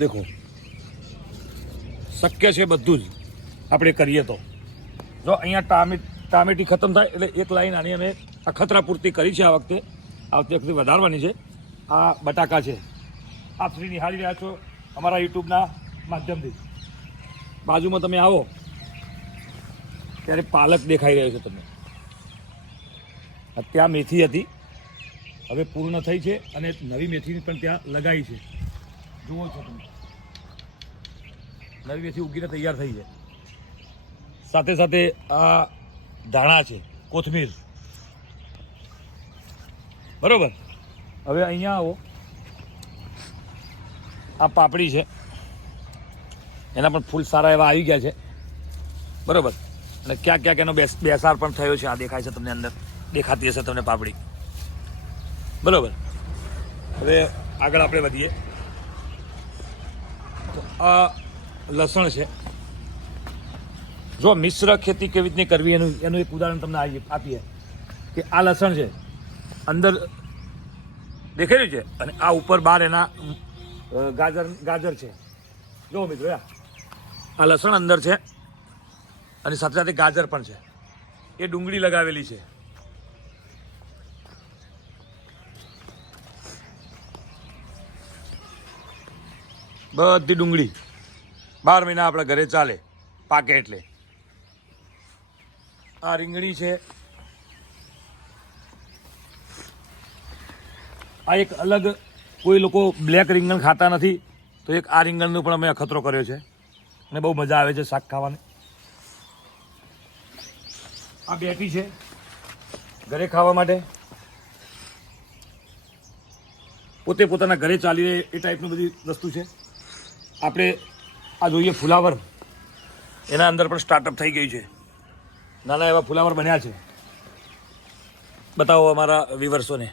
દેખો શક્ય છે બધું જ આપણે કરીએ તો. જો અહીંયા ટામેટી ખતમ થાય એટલે એક લાઈન આની અમે અખતરા પૂર્તિ કરી છે. આવતી વખતે વધારવાની છે. આ બટાકા છે. આપ શ્રી નિહાળી રહ્યા છો અમારા યુટ્યુબના માધ્યમથી. બાજુમાં તમે આવો ત્યારે પાલક દેખાઈ રહ્યો છે તમને. ત્યાં મેથી હતી, હવે પૂર્ણ થઈ છે અને નવી મેથીની પણ ત્યાં લગાવી છે. જુઓ છો તમે, નવી મેથી ઉગીને તૈયાર થઈ છે. સાથે સાથે આ ધાણા છે, કોથમીર. બરોબર. હવે અહીંયા આવો, આ પાપડી છે, એના પણ ફૂલ સારા એવા આવી ગયા છે. બરોબર. અને ક્યાંક ક્યાંક એનો બેસાર પણ થયો છે. આ દેખાય છે તમને, અંદર દેખાતી હશે તમને પાપડી. બરોબર. હવે આગળ આપણે વધીએ તો આ લસણ છે. જો મિશ્ર ખેતી કેવી રીતની કરવી એનું એક ઉદાહરણ તમને આપીએ કે આ લસણ છે, અંદર દેખાઈ રહ્યું છે અને આ ઉપર બહાર એના ગાજર છે. જો મિત્રો, આ લસણ અંદર છે અને સાથે સાથે ગાજર પણ છે. એ ડુંગળી લગાવેલી છે. બધી ડુંગળી 12 મહિના આપણા ઘરે ચાલે, પાકે એટલે. આ રીંગણી છે. આ એક અલગ, કોઈ લોકો બ્લેક રીંગણ ખાતા નથી તો એક આ રીંગણનો પણ અમે અખતરો કર્યો છે અને બહુ મજા આવે છે શાક ખાવાની. આ બેટી છે ઘરે ખાવા માટે, પોતે પોતાના ઘરે ચાલી રહે એ ટાઈપની બધી વસ્તુ છે. આપણે આ જોઈએ ફુલાવર, એના અંદર પણ સ્ટાર્ટઅપ થઈ ગયું છે. નાના એવા ફુલાવર બન્યા છે. બતાવો અમારા વ્યુઅર્સોને.